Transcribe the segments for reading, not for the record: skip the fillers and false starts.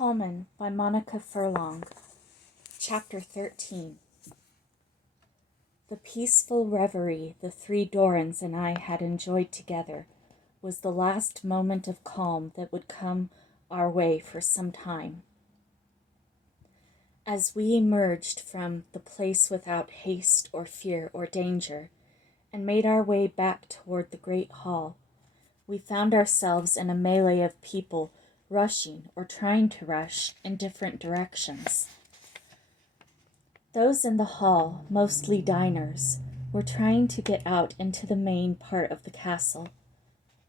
Colman by Monica Furlong. Chapter 13. The peaceful reverie the three Dorans and I had enjoyed together was the last moment of calm that would come our way for some time. As we emerged from the place without haste or fear or danger, and made our way back toward the great hall, we found ourselves in a melee of people rushing or trying to rush in different directions. Those in the hall, mostly diners, were trying to get out into the main part of the castle.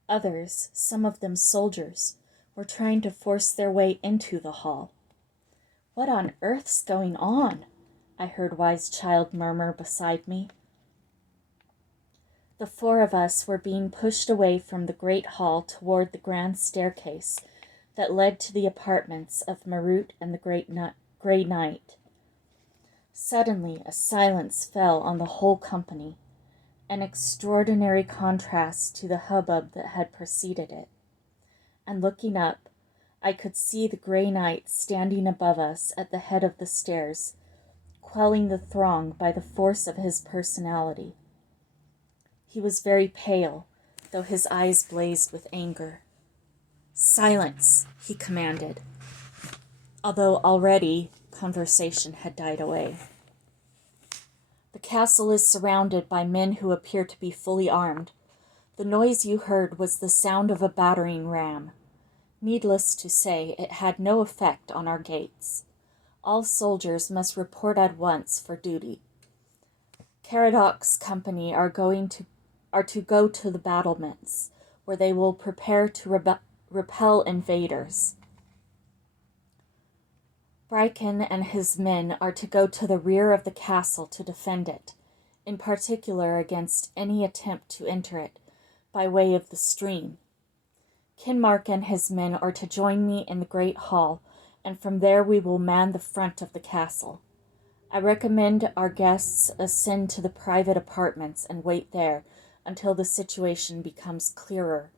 Others, some of them soldiers, were trying to force their way into the hall. "What on earth's going on?" I heard Wise Child murmur beside me. The four of us were being pushed away from the great hall toward the grand staircase that led to the apartments of Marut and the Grey Knight. Suddenly a silence fell on the whole company, an extraordinary contrast to the hubbub that had preceded it. And looking up, I could see the Grey Knight standing above us at the head of the stairs, quelling the throng by the force of his personality. He was very pale, though his eyes blazed with anger. "Silence," he commanded, although already conversation had died away. "The castle is surrounded by men who appear to be fully armed. The noise you heard was the sound of a battering ram. Needless to say, it had no effect on our gates. All soldiers must report at once for duty. Caradoc's company are to go to the battlements, where they will prepare to repel invaders. Bryken and his men are to go to the rear of the castle to defend it, in particular against any attempt to enter it by way of the stream. Kinmark and his men are to join me in the great hall, and from there we will man the front of the castle. I recommend our guests ascend to the private apartments and wait there until the situation becomes clearer.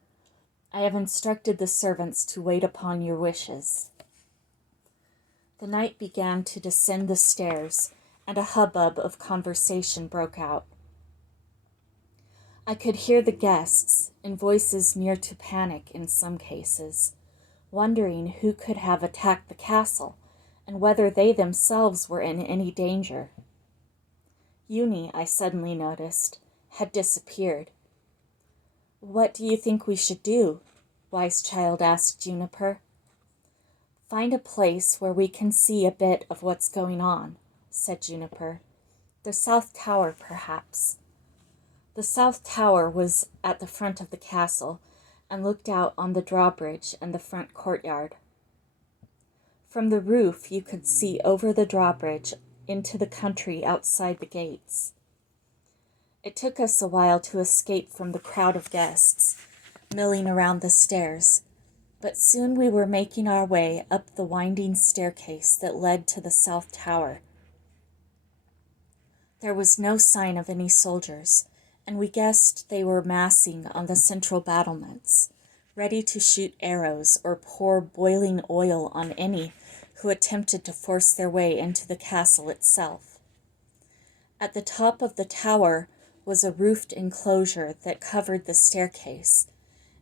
I have instructed the servants to wait upon your wishes." The knight began to descend the stairs, and a hubbub of conversation broke out. I could hear the guests, in voices near to panic in some cases, wondering who could have attacked the castle, and whether they themselves were in any danger. Uni, I suddenly noticed, had disappeared. "What do you think we should do?" Wise Child asked Juniper. "Find a place where we can see a bit of what's going on," said Juniper. "The South Tower, perhaps." The South Tower was at the front of the castle and looked out on the drawbridge and the front courtyard. From the roof you could see over the drawbridge into the country outside the gates. It took us a while to escape from the crowd of guests milling around the stairs, but soon we were making our way up the winding staircase that led to the South Tower. There was no sign of any soldiers, and we guessed they were massing on the central battlements, ready to shoot arrows or pour boiling oil on any who attempted to force their way into the castle itself. At the top of the tower was a roofed enclosure that covered the staircase,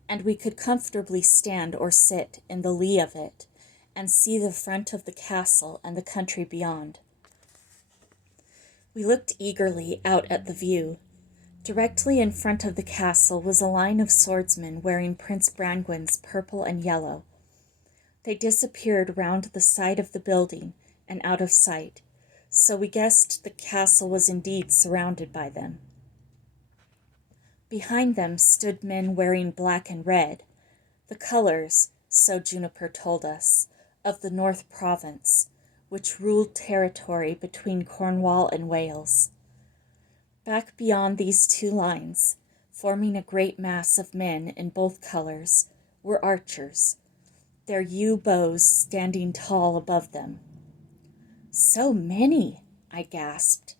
and we could comfortably stand or sit in the lee of it and see the front of the castle and the country beyond. We looked eagerly out at the view. Directly in front of the castle was a line of swordsmen wearing Prince Brangwen's purple and yellow. They disappeared round the side of the building and out of sight, so we guessed the castle was indeed surrounded by them. Behind them stood men wearing black and red, the colors, so Juniper told us, of the North Province, which ruled territory between Cornwall and Wales. Back beyond these two lines, forming a great mass of men in both colors, were archers, their yew bows standing tall above them. "So many!" I gasped.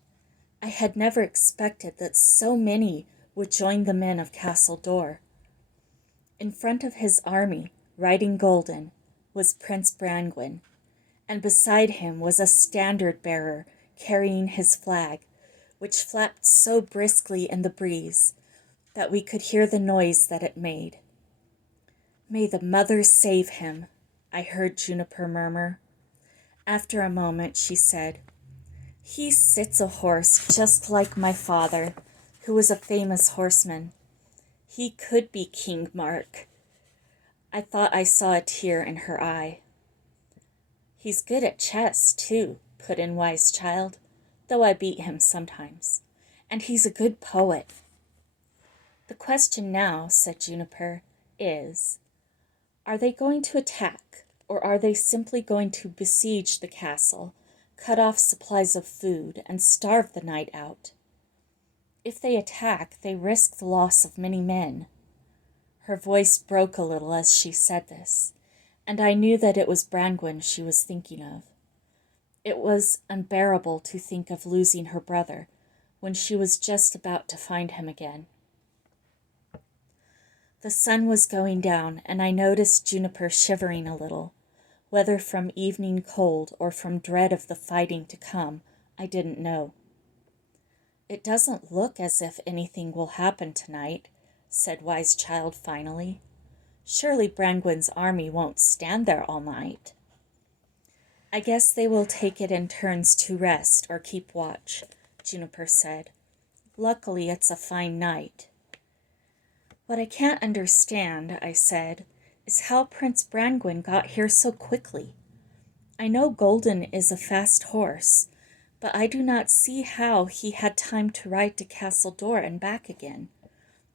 I had never expected that so many would join the men of Castle Dor. In front of his army, riding golden, was Prince Brangwen, and beside him was a standard-bearer carrying his flag, which flapped so briskly in the breeze that we could hear the noise that it made. "May the Mother save him," I heard Juniper murmur. After a moment she said, "He sits a horse just like my father, who was a famous horseman. He could be King Mark." I thought I saw a tear in her eye. "He's good at chess, too," put in Wise Child, "though I beat him sometimes. And he's a good poet." "The question now," said Juniper, "is, are they going to attack, or are they simply going to besiege the castle, cut off supplies of food, and starve the night out? If they attack, they risk the loss of many men." Her voice broke a little as she said this, and I knew that it was Brangwen she was thinking of. It was unbearable to think of losing her brother when she was just about to find him again. The sun was going down, and I noticed Juniper shivering a little. Whether from evening cold or from dread of the fighting to come, I didn't know. "It doesn't look as if anything will happen tonight," said Wise Child finally. "Surely Brangwen's army won't stand there all night." "I guess they will take it in turns to rest or keep watch," Juniper said. "Luckily it's a fine night." "What I can't understand," I said, "is how Prince Brangwen got here so quickly. I know Golden is a fast horse, but I do not see how he had time to ride to Castle Door and back again,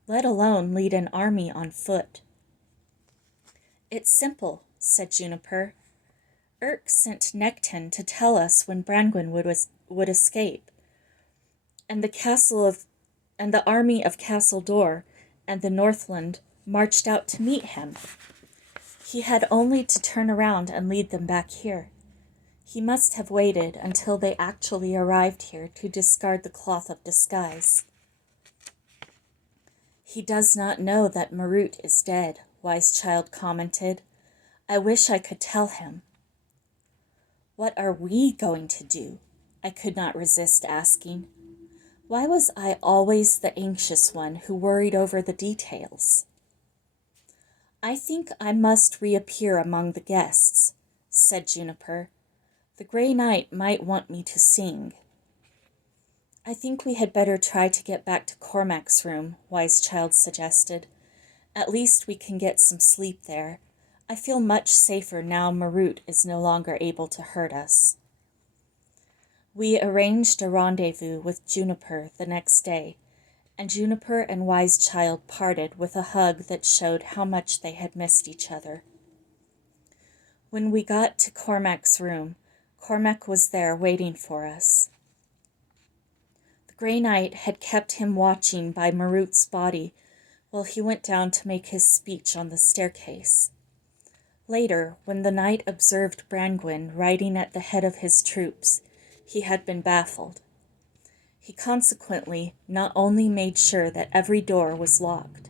let alone lead an army on foot." "It's simple," said Juniper. "Urk sent Necton to tell us when Brangwen would escape, and the army of Castle Door and the Northland marched out to meet him. He had only to turn around and lead them back here. He must have waited until they actually arrived here to discard the cloth of disguise." "He does not know that Marut is dead," Wise Child commented. "I wish I could tell him." "What are we going to do?" I could not resist asking. Why was I always the anxious one who worried over the details? "I think I must reappear among the guests," said Juniper. "The Grey Knight might want me to sing." "I think we had better try to get back to Cormac's room," Wise Child suggested. "At least we can get some sleep there. I feel much safer now Marut is no longer able to hurt us." We arranged a rendezvous with Juniper the next day, and Juniper and Wise Child parted with a hug that showed how much they had missed each other. When we got to Cormac's room, Cormac was there waiting for us. The Grey Knight had kept him watching by Marut's body while he went down to make his speech on the staircase. Later, when the knight observed Brangwen riding at the head of his troops, he had been baffled. He consequently not only made sure that every door was locked,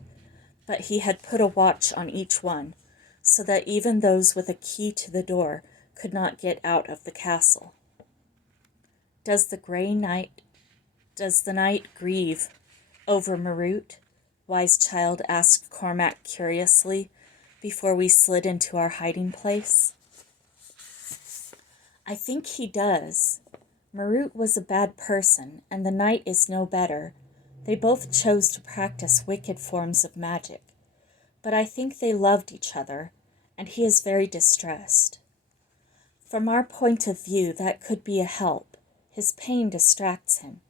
but he had put a watch on each one, so that even those with a key to the door could not get out of the castle. Does the knight grieve over Marut?" Wise Child asked Cormac curiously, before we slid into our hiding place. "I think he does. Marut was a bad person, and the knight is no better. They both chose to practice wicked forms of magic. But I think they loved each other, and he is very distressed. From our point of view, that could be a help. His pain distracts him.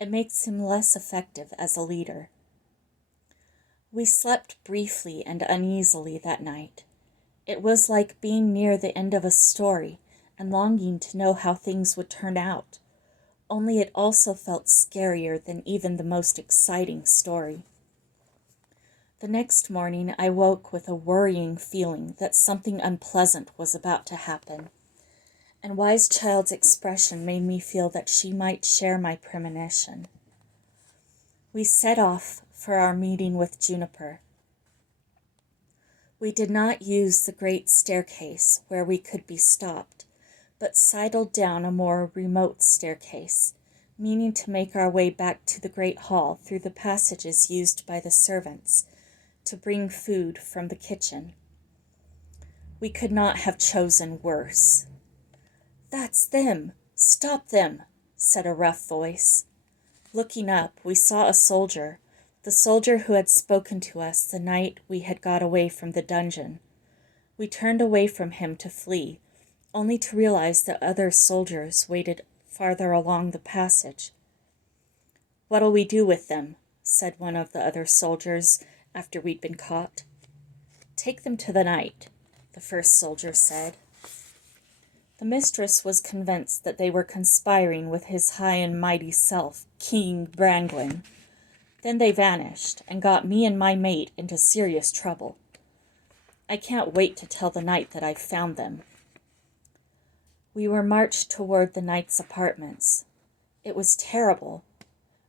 It makes him less effective as a leader." We slept briefly and uneasily that night. It was like being near the end of a story and longing to know how things would turn out, only it also felt scarier than even the most exciting story. The next morning I woke with a worrying feeling that something unpleasant was about to happen, and Wise Child's expression made me feel that she might share my premonition. We set off for our meeting with Juniper. We did not use the great staircase where we could be stopped, but sidled down a more remote staircase, meaning to make our way back to the great hall through the passages used by the servants to bring food from the kitchen. We could not have chosen worse. "That's them! Stop them!" said a rough voice. Looking up, we saw a soldier, the soldier who had spoken to us the night we had got away from the dungeon. We turned away from him to flee, only to realize that other soldiers waited farther along the passage. "What'll we do with them?" said one of the other soldiers after we'd been caught. "Take them to the knight," the first soldier said. The mistress was convinced that they were conspiring with his high and mighty self, King Brangwyn. Then they vanished, and got me and my mate into serious trouble. I can't wait to tell the knight that I've found them. We were marched toward the knight's apartments. It was terrible.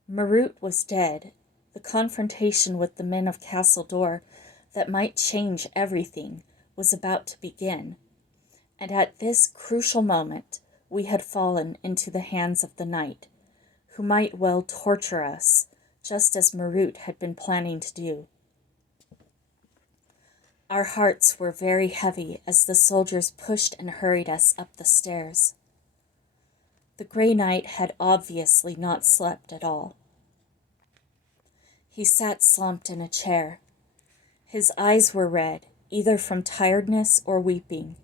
Marut was dead. The confrontation with the men of Castle Door that might change everything was about to begin. And at this crucial moment, we had fallen into the hands of the knight, who might well torture us, just as Marut had been planning to do. Our hearts were very heavy as the soldiers pushed and hurried us up the stairs. The Grey Knight had obviously not slept at all. He sat slumped in a chair. His eyes were red, either from tiredness or weeping,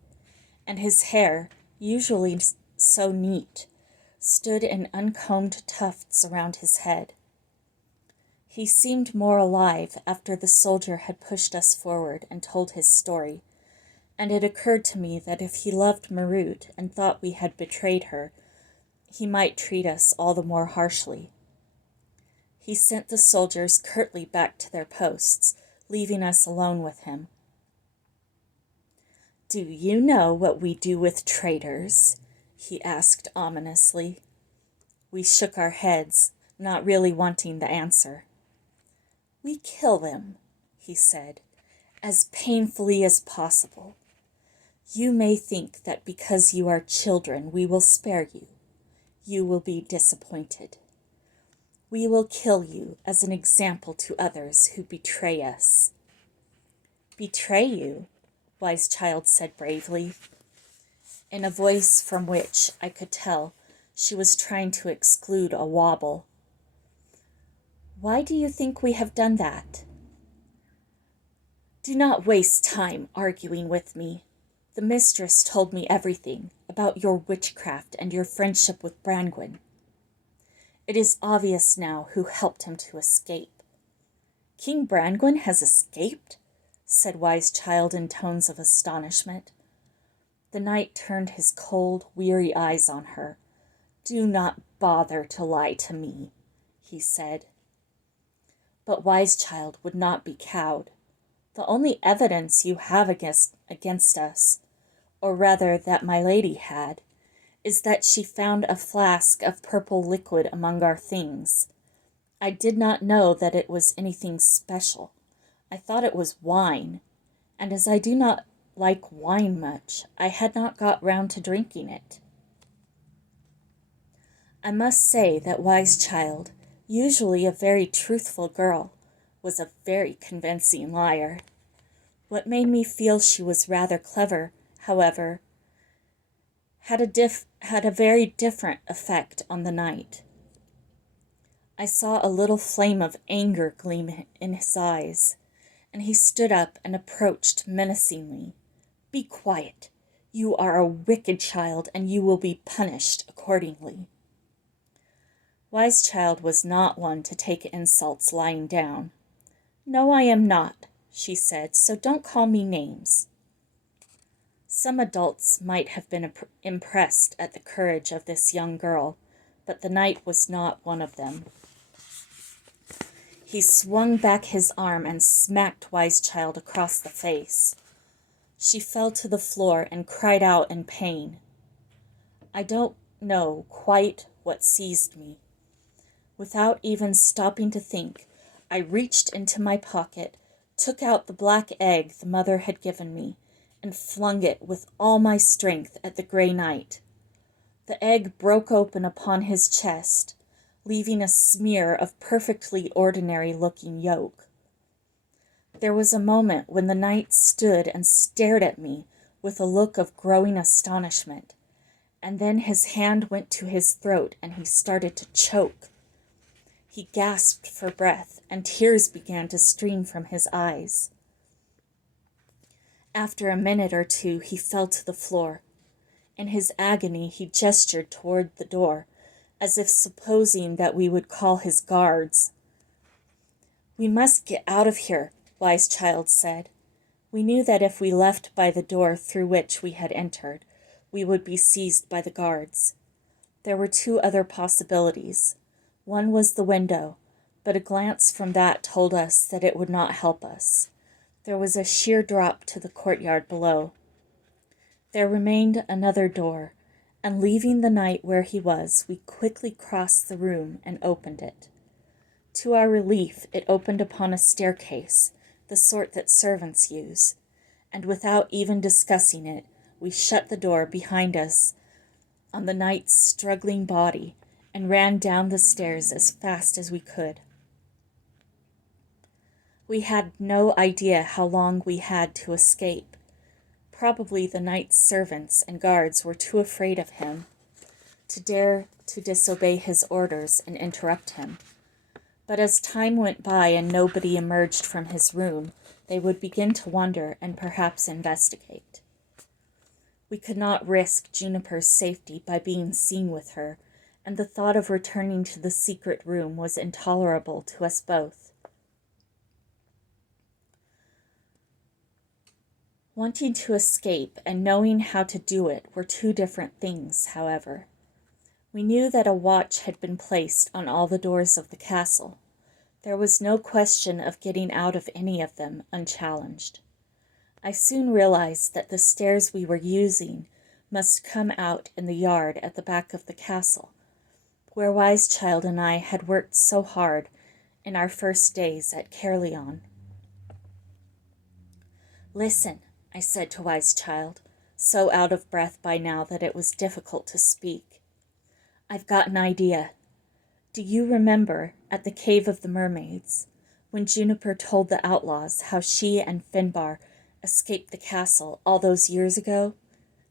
and his hair, usually so neat, stood in uncombed tufts around his head. He seemed more alive after the soldier had pushed us forward and told his story, and it occurred to me that if he loved Marut and thought we had betrayed her, he might treat us all the more harshly. He sent the soldiers curtly back to their posts, leaving us alone with him. "Do you know what we do with traitors?" he asked ominously. We shook our heads, not really wanting the answer. "We kill them," he said, "as painfully as possible. You may think that because you are children we will spare you. You will be disappointed. We will kill you as an example to others who betray us." "Betray you?" Wise Child said bravely, in a voice from which I could tell she was trying to exclude a wobble. "Why do you think we have done that?" "Do not waste time arguing with me. The mistress told me everything about your witchcraft and your friendship with Brangwyn. It is obvious now who helped him to escape." "King Brangwyn has escaped?" said Wise Child in tones of astonishment. The knight turned his cold, weary eyes on her. "Do not bother to lie to me," he said. But Wise Child would not be cowed. "The only evidence you have against us, or rather that my lady had, is that she found a flask of purple liquid among our things. I did not know that it was anything special. I thought it was wine, and as I do not like wine much, I had not got round to drinking it." I must say that Wise Child, usually a very truthful girl, was a very convincing liar. What made me feel she was rather clever, however, had a very different effect on the knight. I saw a little flame of anger gleam in his eyes, and he stood up and approached menacingly. "Be quiet. You are a wicked child, and you will be punished accordingly." Wise Child was not one to take insults lying down. "No, I am not," she said, "so don't call me names." Some adults might have been impressed at the courage of this young girl, but the knight was not one of them. He swung back his arm and smacked Wise Child across the face. She fell to the floor and cried out in pain. I don't know quite what seized me. Without even stopping to think, I reached into my pocket, took out the black egg the mother had given me, and flung it with all my strength at the gray knight. The egg broke open upon his chest, leaving a smear of perfectly ordinary-looking yolk. There was a moment when the knight stood and stared at me with a look of growing astonishment, and then his hand went to his throat and he started to choke. He gasped for breath, and tears began to stream from his eyes. After a minute or two, he fell to the floor. In his agony, he gestured toward the door, as if supposing that we would call his guards. "We must get out of here," Wise Child said. We knew that if we left by the door through which we had entered, we would be seized by the guards. There were two other possibilities. One was the window, but a glance from that told us that it would not help us. There was a sheer drop to the courtyard below. There remained another door, and leaving the knight where he was, we quickly crossed the room and opened it. To our relief, it opened upon a staircase, the sort that servants use, and without even discussing it, we shut the door behind us on the knight's struggling body and ran down the stairs as fast as we could. We had no idea how long we had to escape. Probably the knight's servants and guards were too afraid of him to dare to disobey his orders and interrupt him. But as time went by and nobody emerged from his room, they would begin to wonder and perhaps investigate. We could not risk Juniper's safety by being seen with her, and the thought of returning to the secret room was intolerable to us both. Wanting to escape and knowing how to do it were two different things, however. We knew that a watch had been placed on all the doors of the castle. There was no question of getting out of any of them unchallenged. I soon realized that the stairs we were using must come out in the yard at the back of the castle, where Wise Child and I had worked so hard in our first days at Caerleon. "Listen," I said to Wise Child, so out of breath by now that it was difficult to speak. "I've got an idea. Do you remember, at the Cave of the Mermaids, when Juniper told the outlaws how she and Finbar escaped the castle all those years ago?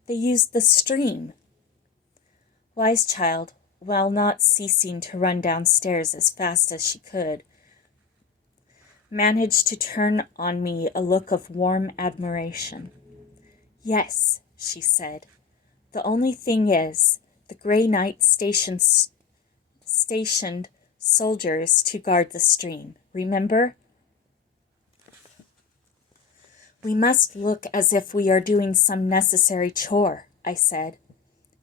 They used the stream." Wise Child, while not ceasing to run downstairs as fast as she could, managed to turn on me a look of warm admiration. "Yes," she said. "The only thing is, the Grey Knight stationed soldiers to guard the stream. Remember? We must look as if we are doing some necessary chore," I said.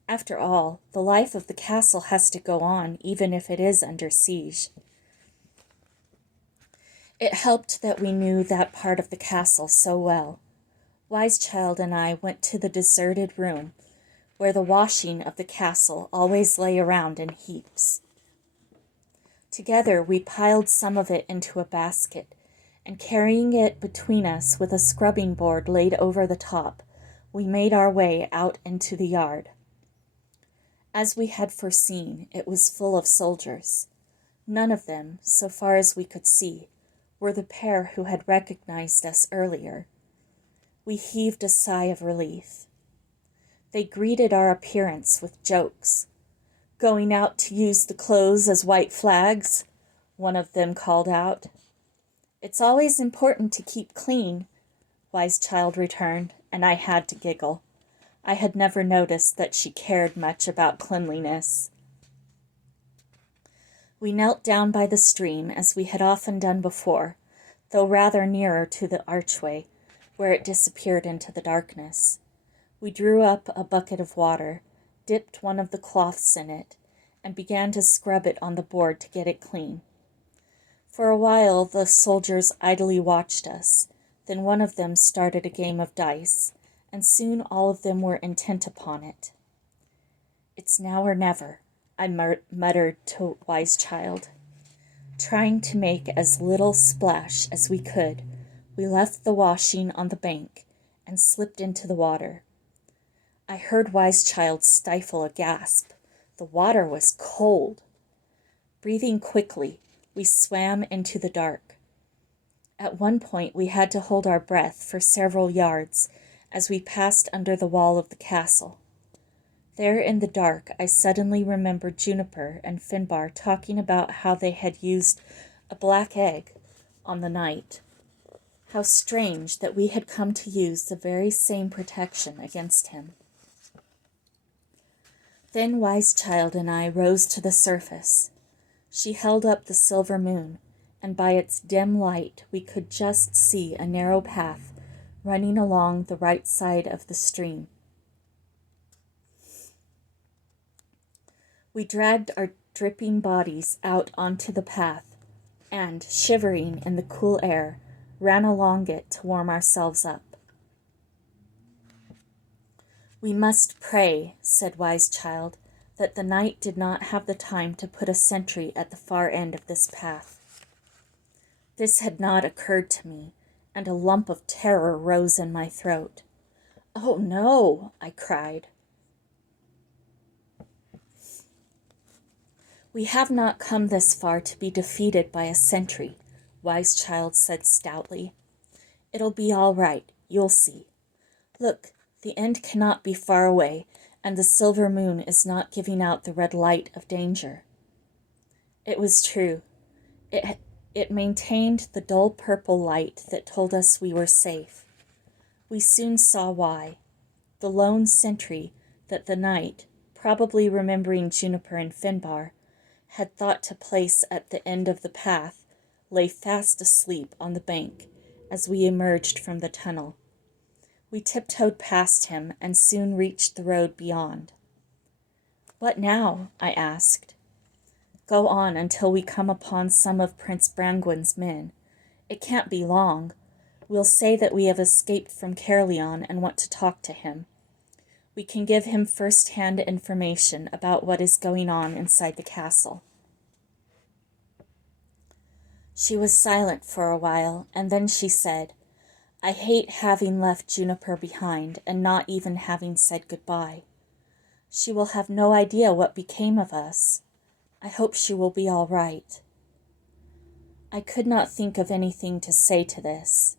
"After all, the life of the castle has to go on, even if it is under siege." It helped that we knew that part of the castle so well. Wise Child and I went to the deserted room, where the washing of the castle always lay around in heaps. Together we piled some of it into a basket, and carrying it between us with a scrubbing board laid over the top, we made our way out into the yard. As we had foreseen, it was full of soldiers. None of them, so far as we could see, were the pair who had recognized us earlier. We heaved a sigh of relief. They greeted our appearance with jokes. "Going out to use the clothes as white flags?" one of them called out. "It's always important to keep clean," Wise Child returned, and I had to giggle. I had never noticed that she cared much about cleanliness. We knelt down by the stream, as we had often done before, though rather nearer to the archway, where it disappeared into the darkness. We drew up a bucket of water, dipped one of the cloths in it, and began to scrub it on the board to get it clean. For a while the soldiers idly watched us, then one of them started a game of dice, and soon all of them were intent upon it. "It's now or never," I muttered to Wise Child. Trying to make as little splash as we could, we left the washing on the bank and slipped into the water. I heard Wise Child stifle a gasp. The water was cold. Breathing quickly, we swam into the dark. At one point, we had to hold our breath for several yards as we passed under the wall of the castle. There in the dark, I suddenly remembered Juniper and Finbar talking about how they had used a black egg on the knight. How strange that we had come to use the very same protection against him. Then Wise Child and I rose to the surface. She held up the silver moon, and by its dim light we could just see a narrow path running along the right side of the stream. We dragged our dripping bodies out onto the path and, shivering in the cool air, ran along it to warm ourselves up. "We must pray," said Wise Child, "that the knight did not have the time to put a sentry at the far end of this path." This had not occurred to me, and a lump of terror rose in my throat. "Oh no!" I cried. "We have not come this far to be defeated by a sentry," Wise Child said stoutly. "It'll be all right, you'll see. Look, the end cannot be far away, and the silver moon is not giving out the red light of danger." It was true. It maintained the dull purple light that told us we were safe. We soon saw why. The lone sentry that the knight, probably remembering Juniper and Finbar, had thought to place at the end of the path, lay fast asleep on the bank as we emerged from the tunnel. We tiptoed past him and soon reached the road beyond. "What now?" I asked. "Go on until we come upon some of Prince Brangwen's men. It can't be long. We'll say that we have escaped from Caerleon and want to talk to him. We can give him first-hand information about what is going on inside the castle." She was silent for a while, and then she said, "I hate having left Juniper behind and not even having said goodbye. She will have no idea what became of us. I hope she will be all right." I could not think of anything to say to this.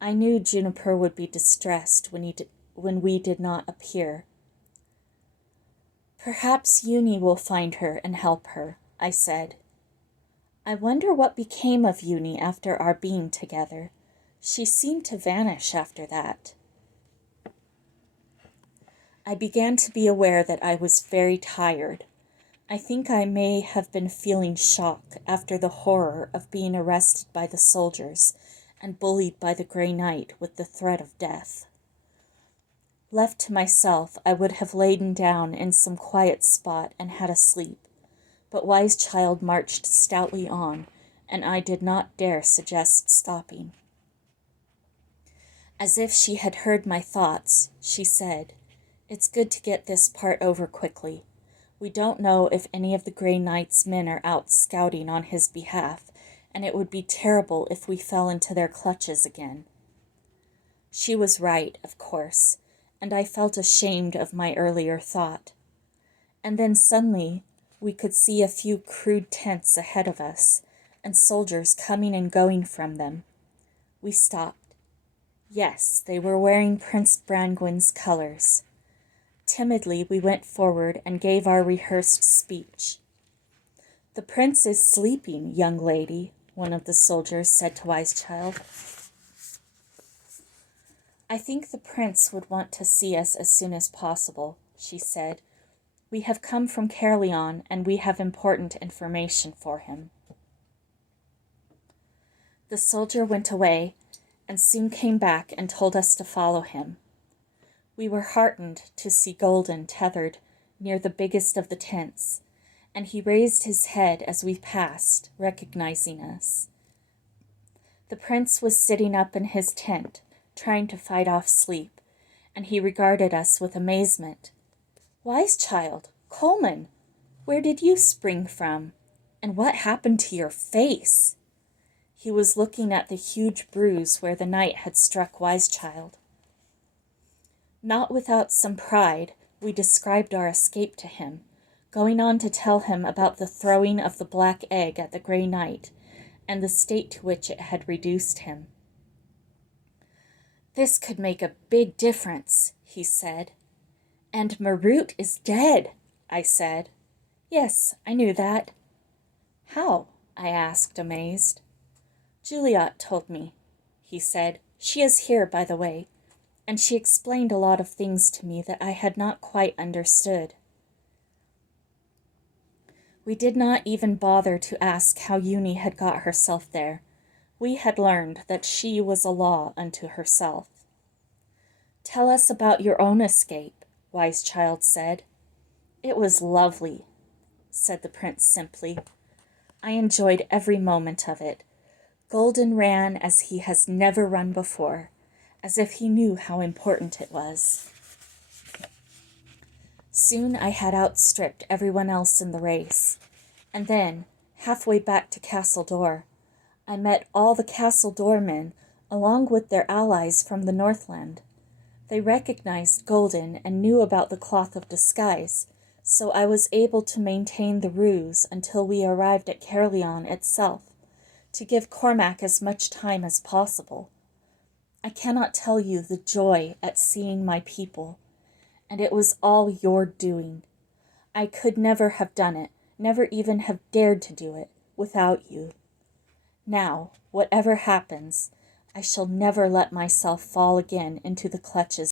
I knew Juniper would be distressed when we did not appear. "Perhaps Uni will find her and help her," I said. "I wonder what became of Uni after our being together. She seemed to vanish after that." I began to be aware that I was very tired. I think I may have been feeling shock after the horror of being arrested by the soldiers and bullied by the Grey Knight with the threat of death. Left to myself, I would have lain down in some quiet spot and had a sleep, but Wise Child marched stoutly on, and I did not dare suggest stopping. As if she had heard my thoughts, she said, "It's good to get this part over quickly. We don't know if any of the Grey Knight's men are out scouting on his behalf, and it would be terrible if we fell into their clutches again." She was right, of course, and I felt ashamed of my earlier thought. And then suddenly we could see a few crude tents ahead of us, and soldiers coming and going from them. We stopped. Yes, they were wearing Prince Brangwen's colors. Timidly we went forward and gave our rehearsed speech. "The prince is sleeping, young lady," one of the soldiers said to Wise Child. "I think the prince would want to see us as soon as possible," she said. "We have come from Caerleon, and we have important information for him." The soldier went away, and soon came back and told us to follow him. We were heartened to see Golden tethered near the biggest of the tents, and he raised his head as we passed, recognizing us. The prince was sitting up in his tent, trying to fight off sleep, and he regarded us with amazement. "Wise Child, Colman, where did you spring from? And what happened to your face?" He was looking at the huge bruise where the knight had struck Wise Child. Not without some pride, we described our escape to him, going on to tell him about the throwing of the black egg at the Grey Knight, and the state to which it had reduced him. "This could make a big difference," he said. "And Marut is dead," I said. "Yes, I knew that." "How?" I asked, amazed. "Juliet told me," he said. "She is here, by the way, and she explained a lot of things to me that I had not quite understood." We did not even bother to ask how Uni had got herself there. We had learned that she was a law unto herself. "Tell us about your own escape," Wise Child said. "It was lovely," said the prince simply. "I enjoyed every moment of it. Golden ran as he has never run before, as if he knew how important it was. Soon I had outstripped everyone else in the race, and then, halfway back to Castle Door, I met all the Castle Door men, along with their allies from the Northland. They recognized Golden and knew about the cloth of disguise, so I was able to maintain the ruse until we arrived at Caerleon itself, to give Cormac as much time as possible. I cannot tell you the joy at seeing my people, and it was all your doing. I could never have done it, never even have dared to do it, without you. Now, whatever happens, I shall never let myself fall again into the clutches